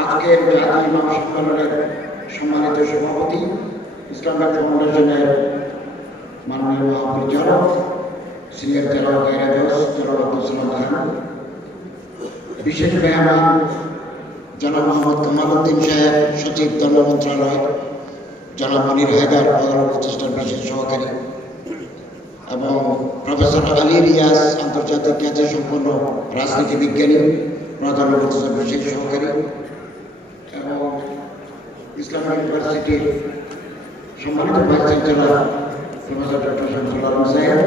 আজকের জাতীয় ইমাম সম্মেলনের সম্মানিত সভাপতি ইসলামিক ফাউন্ডেশনের মাননীয় মহাপরিচালক, সিনিয়র জেলা গাইরাজ জেলা আব্দুল খান। বিশেষ মেহমান জনাব মোহাম্মদ কামাল উদ্দিন সাহেব, সচিব ধর্ম মন্ত্রণালয়, জনাব মনির হায়দার, প্রধান প্রতিষ্ঠান বিশেষ সহকারী, এবং প্রফেসর আলী রিয়াজ, আন্তর্জাতিক খ্যাতি সম্পন্ন রাজনীতি বিজ্ঞানী প্রধান প্রতিষ্ঠান বিশেষ সহকারী এবং ইসলামিক ইউনিভার্সিটির সম্মানিত vice chancellor professor doctor Shamsul Alam সাহেব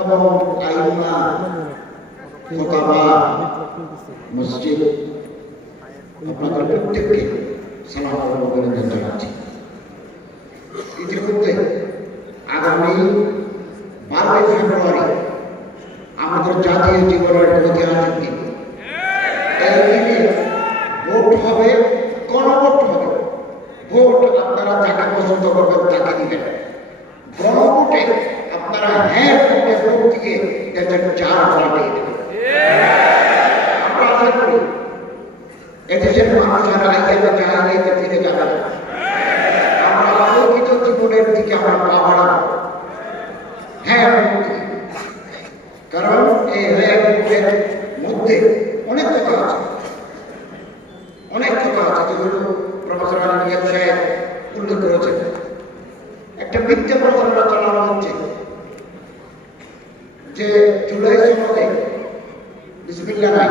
এবং আইমা খোতাবা মসজিদ আপনাদের প্রত্যেককে সালাম এবং অভিনন্দন জানাচ্ছি ইতিমধ্যে আগামী বারোই ফেব্রুয়ারি আমাদের জাতীয় জীবনের ঐতিহাসিক দিন এই দিনে ভোট হবে গণভোট হবে ভোট আপনারা যাকে পছন্দ করবেন তাকে দিবেন গণভোটে আপনারা হ্যাঁ ভোটে ভোট দিয়ে দেশের চার পাল্টে দেবেন আমরা আশা করি এদেশের মানুষেরা আইয়াতে জাহাঙ্গীরতে ফিরে যাবে। আমরা আলোকিত জীবনের দিকে আমরা পা হ্যাঁ কারণ এই হ্যাঁ মধ্যে অনেক কথা আছে অনেক কথা আছে যেগুলো প্রফেসর আলী সাহেব উল্লেখ করেছেন একটা মিথ্যে প্রচারণা চালানো হচ্ছে যে জুলাই সনদে বিসমিল্লা নাই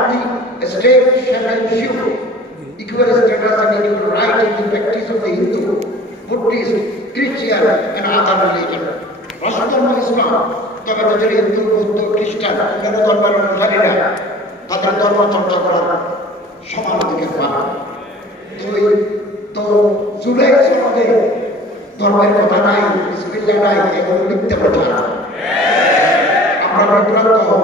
আছে the state shall ensure equal status and equal right in the practice of the Hindu, Buddhist, Christian and other religion. রাষ্ট্রধর্ম ইসলাম তবে তাদের হিন্দু বৌদ্ধ খ্রিস্টান অন্যান্য ধর্মের অনুসারীরা তাদের ধর্ম চর্চা করার সমান অধিকার পাবে তো এই তো জুলাই সমাজে ধর্মের কথা নাই বিসমিল্লা নাই এগুলো মিথ্যে প্রচার আমরা বিভ্রান্ত হব।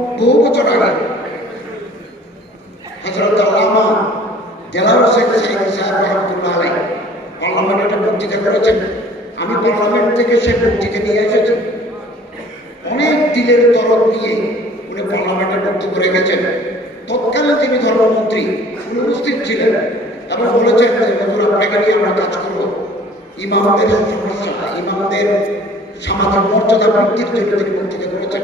বহু বছর আগে হজরত আল্লামা জেলা হোসেন পার্লামেন্টে একটা বক্তৃতা করেছেন আমি পার্লামেন্ট থেকে সে বক্তৃতা নিয়ে এসেছি। অনেক দিলের তরফ দিয়ে উনি পার্লামেন্টের বক্তব্য রেখেছেন। তৎকালীন তিনি ধর্মমন্ত্রী উপস্থিত ছিলেন এবং বলেছেন আমরা কাজ করব। ইমামদের সমস্যা ইমামদের সামাজিক মর্যাদা বৃদ্ধির জন্য তিনি বক্তৃতা করেছেন।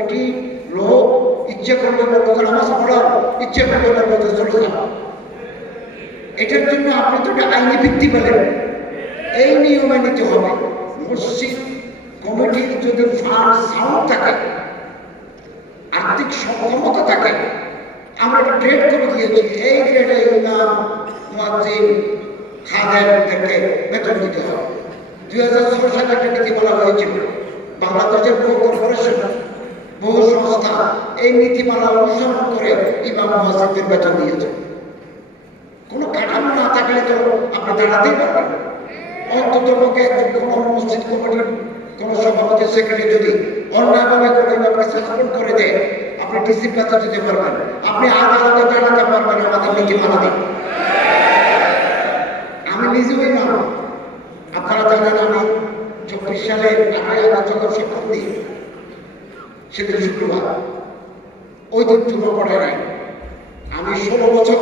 ইচ্ছে করলে মধ্যে নামাজ পড়াও ইচ্ছে করলে মধ্যে চলে যাও। এটার জন্য আপনি তো একটা আইনি ভিত্তি পেলেন। এই নিয়মে নিতে হবে। মসজিদ কমিটির যদি ফান্ড সাউন্ড থাকে, আর্থিক সক্ষমতা থাকে, আমরা একটা গ্রেড করে দিয়েছি। এই গ্রেডে ইমাম, মুয়াজ্জিন খাদেরদেরকে বেতন দিতে হবে। দুই হাজার ষোলো সালে একটা নীতি বলা হয়েছিল, বাংলাদেশের বহু কর্পোরেশন সংস্থা এই নীতিমালা অনুসরণ করে ইমাম মহাসিদের বেতন দিয়েছে। কোনো কাঠামো না থাকলে তো আপনি দাঁড়াতেই পারবেন অন্তত পক্ষে কোনো মসজিদ কমিটির কোনো সভাপতি, সেক্রেটারি যদি অন্যায়ভাবে কোনো ইমামকে সাসপেন্ড করে দেয়, আপনি ডিসির কাছে যেতে পারবেন আপনি আদালতে জানাতে পারবেন আমাদের ভালো দিক আমি নিজেও না আপনারা জানেন আমি চব্বিশ সালে আঠারো আগস্ট যখন শপথ দিই সেদিন শুক্রবার ওই দিন চুলো পড়ে নাই। আমি ষোলো বছর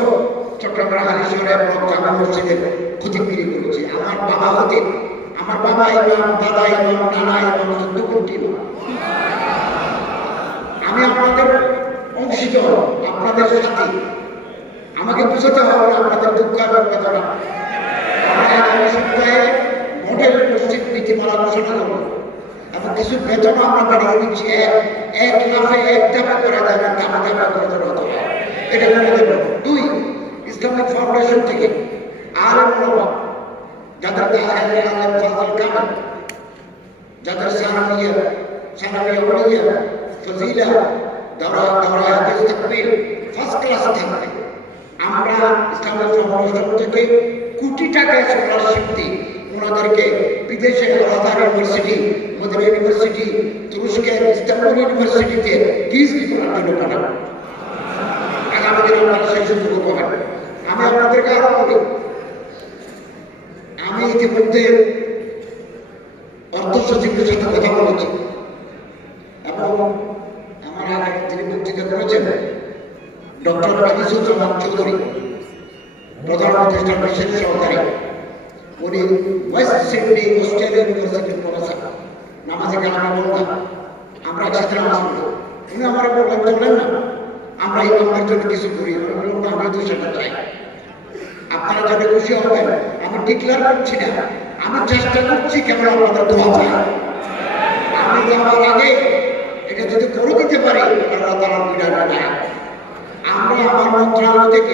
চট্টগ্রাম হালিশহরে জামা মসজিদের ক্ষতিগিরি করেছি। আমার বাবা হতে আমার বাবা ইমাম দাদা ইমাম নানা ইমাম কোটি ইমাম। আমি আপনাদের অংশীদার, আপনাদের সাথী। আমাকে বুঝাতে হবে আপনাদের দুঃখ এবং বেদনা। সপ্তাহে মডেল মসজিদ নীতিমালা ঘোষণা করব। এবং কিছু বেতন আমরা বাড়িয়ে দিচ্ছি এক লাফে এক ধাপে করে দেবেন ধাপে ধাপে করে হতে এটা করে দেবো। দুই, ইসলামিক ফাউন্ডেশন থেকে আর যাদের আলেম আলেম ফাজল কামাল, যাদের সানামিয়া সানামিয়া ওলিয়া ফজিলা দরা দরা হাদিস তাকবীর ফার্স্ট ক্লাস থাকবে। আমরা ইসলামিক ফাউন্ডেশন থেকে কোটি টাকা স্কলারশিপ দিই। ওনাদেরকে বিদেশে আলাদা ইউনিভার্সিটি মদিনা ইউনিভার্সিটি তুরস্কের ইস্তাম্বুল ইউনিভার্সিটিতে পিএইচডি করার জন্য পাঠাবো আগামী দিনে আপনারা সেই সুযোগ পাবেন আমি আপনাদেরকে আরও বলি, আমি ইতিমধ্যে অর্থ সচিবের সাথে কথা বলেছি। এবং আমার আগে তিনি বক্তৃতা করেছেন ডক্টর আনিসুজ্জামান চৌধুরী, প্রধান প্রতিষ্ঠান সহকারী। উনি ওয়েস্ট সিডনি অস্ট্রেলিয়া ইউনিভার্সিটির প্রফেসর নামাজে কালামে বলতাম? আমরা একসাথে নামাজ পড়ি উনি আমার বললেন চলেন না? আমরা এই কামের জন্য কিছু করি। আমি বললাম, না আমি তো সেটা চাই। আপনারা যাতে খুশি হবেন, আমি ডিক্লেয়ার করছি না। আমি চেষ্টা করছি কেবল আপনাদের দোয়া চাই। আমি যাওয়ার আগে এটা যদি করে দিতে পারি, আল্লাহ তারা বিরাট আমরা আমার মন্ত্রণালয় থেকে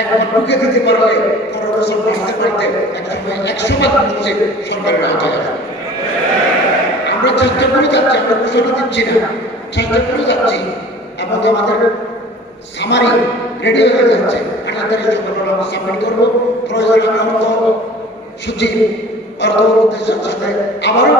একবার ঢুকে দিতে পারলে পনেরো বছর বাড়তে একসময় একশো আওতায় আসবে আমরা চেষ্টা করে যাচ্ছি, আমরা ঘোষণা দিচ্ছি না। চেষ্টা করে যাচ্ছি, এবং আমাদের সামারি রেডি হয়ে যাচ্ছে। আঠাশ তারিখ আমরা সাবমিট করব। প্রয়োজন আমি অর্থ সচিব অর্থ সাথে আবারও